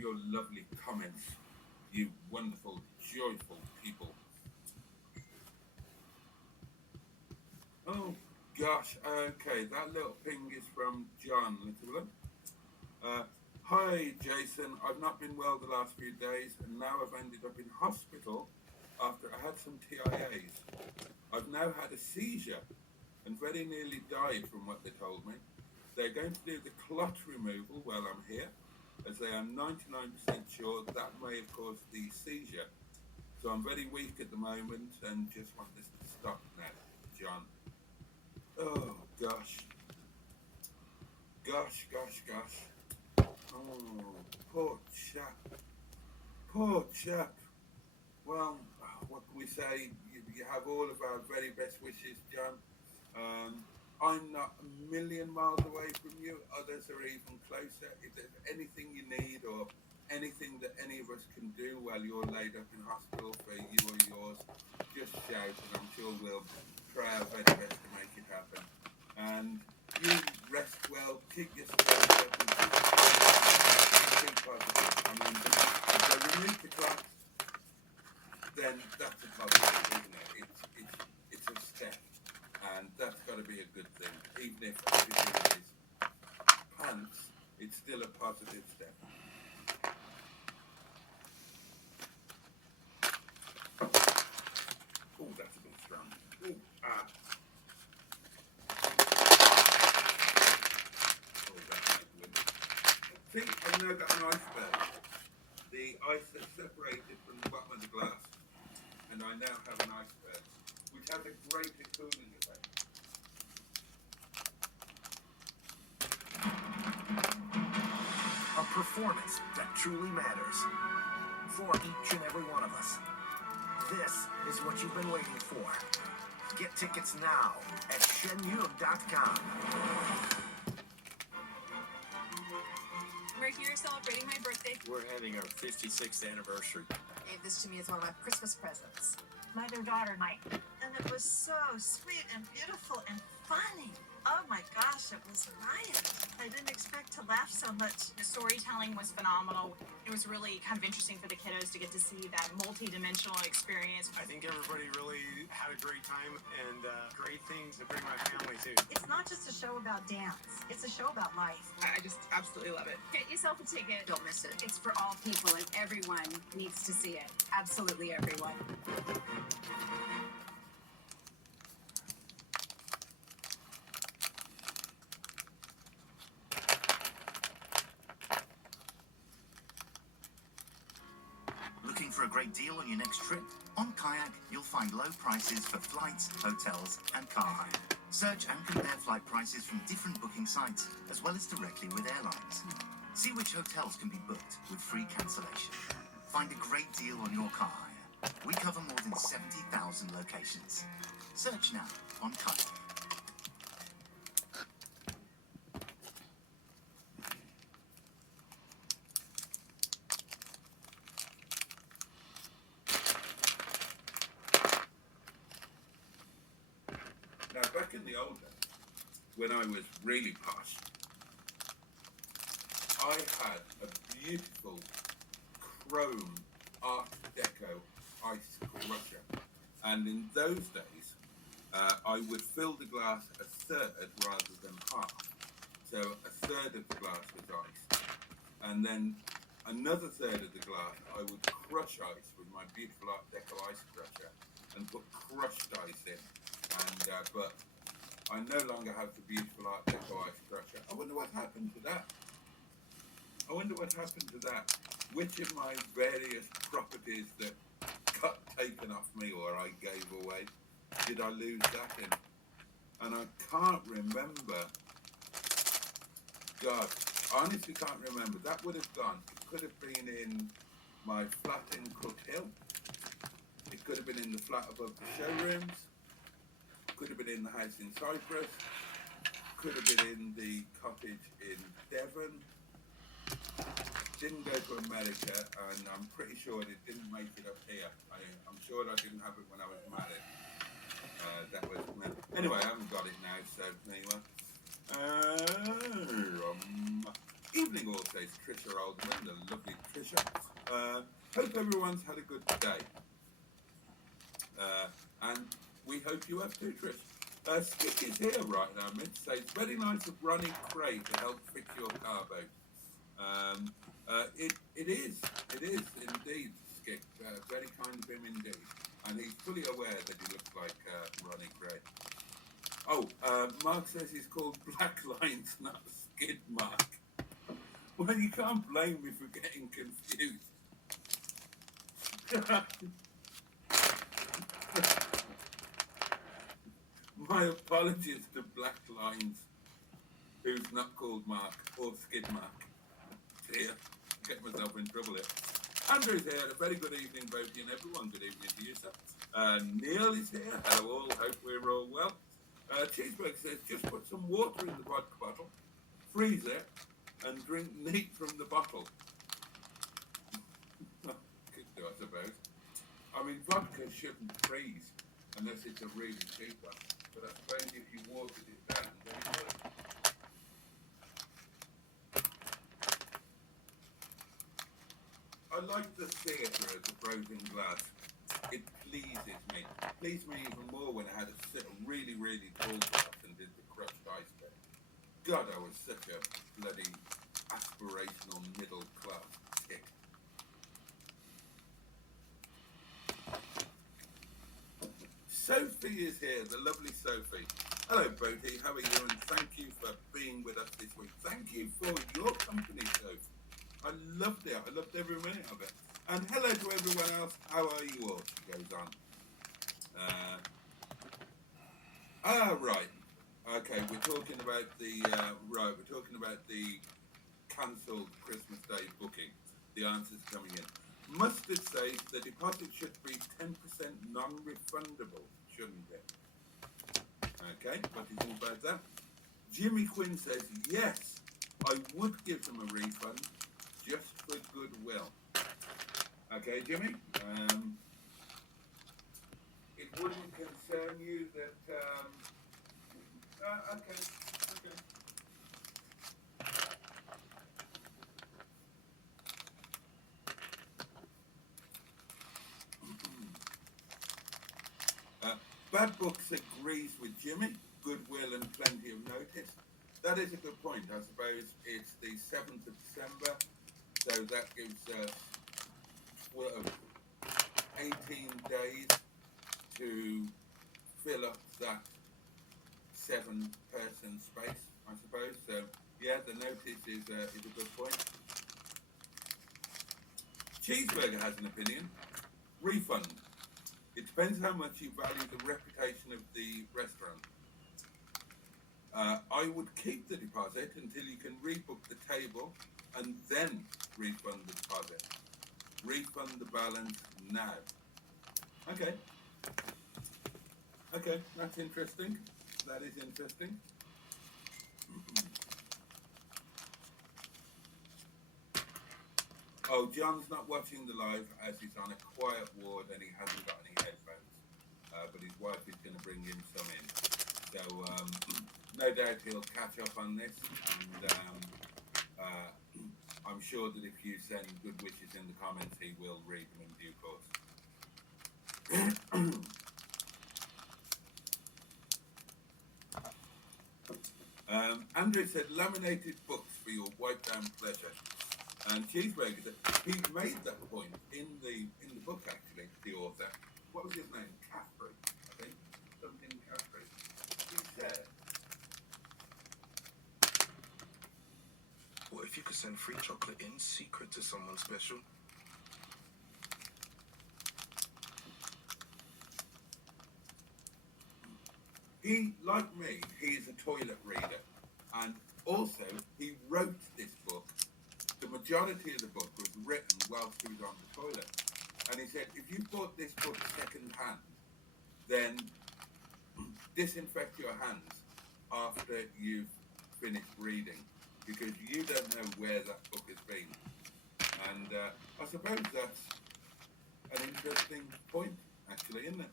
your lovely comments, you wonderful, joyful people. Oh gosh, okay, that little ping is from John. Let's have a look. Hi Jason, I've not been well the last few days and now I've ended up in hospital after I had some TIAs. I've now had a seizure and very nearly died from what they told me. They're going to do the clot removal while I'm here, as they are 99% sure that may have caused the seizure. So I'm very weak at the moment and just want this to stop now, John. Oh, gosh. Gosh. Oh, poor chap. Poor chap. Well, what can we say? You have all of our very best wishes, John. I'm not a million miles away from you. Others are even closer. If there's anything you need or anything that any of us can do while you're laid up in hospital for you or yours, just shout and I'm sure we'll try our very best to make it happen. And you rest well, keep your spirits up and keep positive. I mean, if they remove the clots, then that's a positive, isn't it? It's a step, and that's got to be a good thing. Even if everything is pants, it's still a positive step. Oh, that's a bit strong. Oh, ah. Oh, that might win. See, I've now got an iceberg. The ice has separated from the bottom of the glass, and I now have an iceberg, which has a greater cooling effect. A performance that truly matters for each and every one of us. This is what you've been waiting for. Get tickets now at shenyun.com. We're here celebrating my birthday. We're having our 56th anniversary. Gave this to me as one of my Christmas presents. Mother-daughter night. And it was so sweet and beautiful and funny. Oh my gosh, it was riot. I didn't expect to laugh so much. The storytelling was phenomenal. It was really kind of interesting for the kiddos to get to see that multi-dimensional experience. I think everybody really had a great time and great things to bring my family to. It's not just a show about dance. It's a show about life. I just absolutely love it. Get yourself a ticket. Don't miss it. It's for all people and everyone needs to see it. Absolutely everyone. Looking for a great deal on your next trip? On Kayak, you'll find low prices for flights, hotels, and car hire. Search and compare flight prices from different booking sites, as well as directly with airlines. See which hotels can be booked with free cancellation. Find a great deal on your car hire. We cover more than 70,000 locations. Search now on Kayak. Now, back in the old days, when I was really posh, I had a beautiful chrome Art Deco ice crusher. And in those days, I would fill the glass a third rather than half. So a third of the glass was ice. And then another third of the glass, I would crush ice with my beautiful Art Deco ice crusher and put crushed ice in. And but I no longer have the beautiful Art Deco ice crusher. I wonder what happened to that. Which of my various properties that got taken off me or I gave away, did I lose that in? And I can't remember. God, I honestly can't remember. That would have gone. It could have been in my flat in Cook Hill. It could have been in the flat above the showrooms. Could have been in the house in Cyprus. Could have been in the cottage in Devon. Didn't go to America, and I'm pretty sure it didn't make it up here. I'm sure I didn't have it when I was married. Anyway, I haven't got it now, so anyway. Evening all, says is Trisha Oldman, the lovely Trisha. Hope everyone's had a good day. And we hope you have too, Trish. Skip is here right now, midst. Says, very nice of Ronnie Craig to help fix your car boat. It is indeed, Skip. Very kind of him indeed. And he's fully aware that he looks like Ronnie Craig. Oh, Mark says he's called Black Lines, not Skid Mark. Well, you can't blame me for getting confused. My apologies to Black Lines, who's not called Mark or Skid Mark. Dear, get myself in trouble here. Andrew's here. A very good evening, Boaty, and everyone. Good evening to you, sir. Neil is here. Hello all. Hope we're all well. Cheeseburger says, just put some water in the vodka bottle, freeze it, and drink neat from the bottle. Could do, I suppose. I mean, vodka shouldn't freeze unless it's a really cheap one. But I suppose if you watered it down, then it would. I like the theatre as a frozen glass. It pleases me. It pleased me even more when I had a really, really tall glass and did the crushed ice bit. God, I was such a bloody aspirational middle class tick. Sophie is here, the lovely Sophie. Hello, Boaty. How are you? And thank you for being with us this week. Thank you for your company, Sophie. I loved it. I loved every minute of it. And hello to everyone else. How are you all? She goes on. Right. Okay, we're talking about the cancelled Christmas Day booking. The answer's coming in. Mustard says the deposit should be 10% non-refundable, shouldn't it? Okay, what do you think about that? Jimmy Quinn says, yes, I would give them a refund just for goodwill. Okay, Jimmy? It wouldn't concern you that, okay. Bad Books agrees with Jimmy. Goodwill and plenty of notice. That is a good point. I suppose it's the 7th of December, so that gives us 18 days to fill up that 7-person space, I suppose. So, yeah, the notice is a good point. Cheeseburger has an opinion. Refund. It depends how much you value the reputation of the restaurant. I would keep the deposit until you can rebook the table and then refund the deposit. Refund the balance now. Okay. Okay, that's interesting. That is interesting. Oh, John's not watching the live as he's on a quiet ward and he hasn't got any headphones. But his wife is going to bring him some in. So, no doubt he'll catch up on this. And I'm sure that if you send good wishes in the comments, he will read them in due course. Andrew said, laminated books for your wipe-down pleasure. And Cheeseburger said, he made that point in the book, actually, the author. What was his name? Caffrey, I think. Something Caffrey. He said, What if you could send free chocolate in secret to someone special? he, like me, he is a toilet reader. And also, he wrote this book. The majority of the book was written whilst he was on the toilet. And he said, if you bought this book second hand, then disinfect your hands after you've finished reading, because you don't know where that book has been. And I suppose that's an interesting point, actually, isn't it?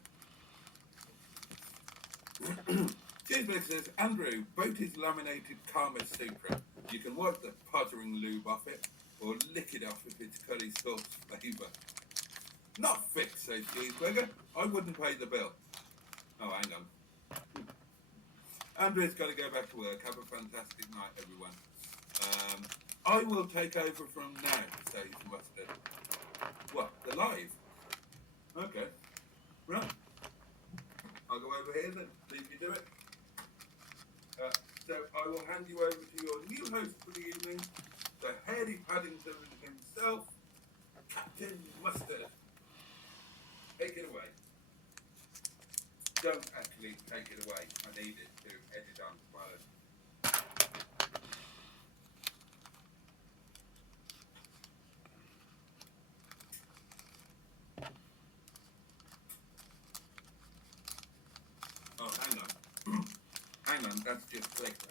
Cheeseburger says, Andrew, Boaty's laminated Kama Sutra. You can wipe the pottering lube off it, or lick it off if it's curry sauce flavour. Not fixed, says Cheeseburger. I wouldn't pay the bill. Oh, hang on. Andrew's got to go back to work. Have a fantastic night, everyone. I will take over from now, says Mustard. What, the live? Okay. Right. I'll go over here then. Leave you to it. So I will hand you over to your new host for the evening, the hairy Paddington himself, Captain Mustard. Take it away. Don't actually take it away. I need it to edit on tomorrow. Oh, hang on. Hang on, that's just clicked.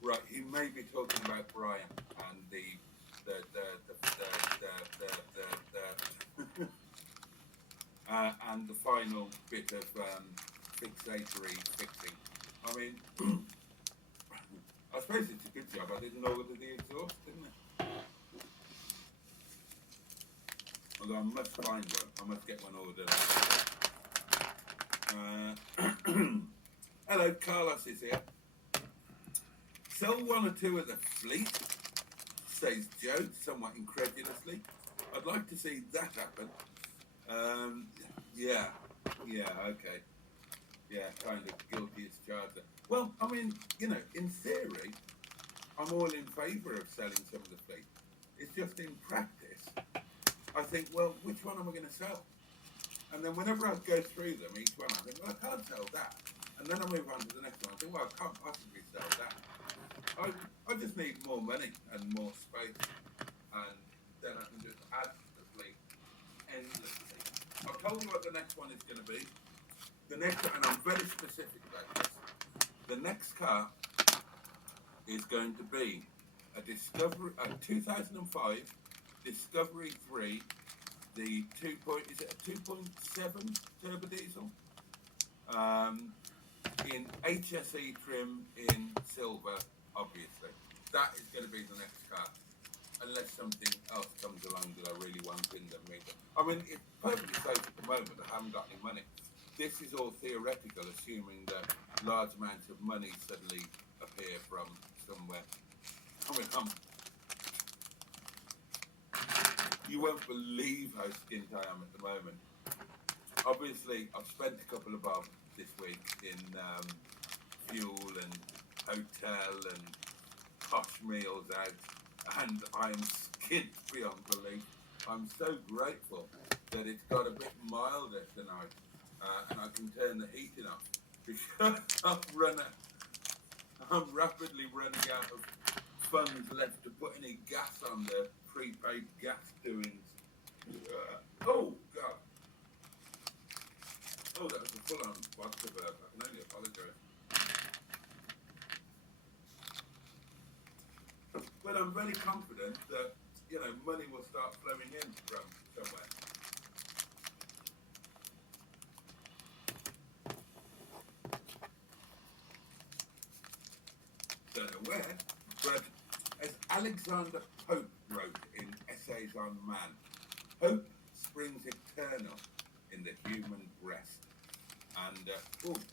Right, he may be talking about Brian and and the final bit of fixatory fixing. I mean, I suppose it's a good job I didn't order the exhaust, didn't it? Although I must find one. I must get one ordered. Hello, Carlos is here. Sell one or two of the fleet, says Joe, somewhat incredulously. I'd like to see that happen. Yeah, okay. Yeah, kind of guilty as charged. Well, I mean, you know, in theory, I'm all in favour of selling some of the fleet. It's just in practice, I think, well, which one am I going to sell? And then whenever I go through them, each one, I think, well, I can't sell that. And then I move on to the next one. I think, well, I can't possibly sell that. I just need more money and more space. And then I can just add to the fleet endlessly. I've told you what the next one is going to be. The next, and I'm very specific about this. The next car is going to be a 2005 Discovery 3, the 2.7 turbo diesel, in HSE trim in silver, obviously. That is going to be the next car, unless something else comes along that I really want in the meter. I mean, it's perfectly safe at the moment. I haven't got any money. This is all theoretical, assuming that large amounts of money suddenly appear from somewhere. I mean, you won't believe how skint I am at the moment. Obviously, I've spent a couple of bob this week in fuel and hotel and posh meals out, and I'm skint beyond belief. I'm so grateful that it's got a bit milder tonight, and I can turn the heating off because I'm rapidly running out of funds left to put any gas on the prepaid gas doings. Oh God! Oh, that was a full-on vodka burp. I can only apologise. But I'm very confident that, you know, money will start flowing in from somewhere. Don't know where, but as Alexander Pope wrote in Essays on Man, hope springs eternal in the human breast. And,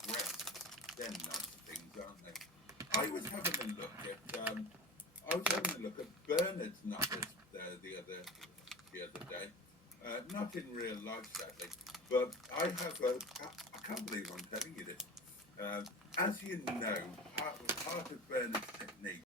breasts, they're nice things, aren't they? I was having a look at Bernard's numbers the other day. Not in real life, sadly, but I can't believe I'm telling you this. As you know, part of Bernard's technique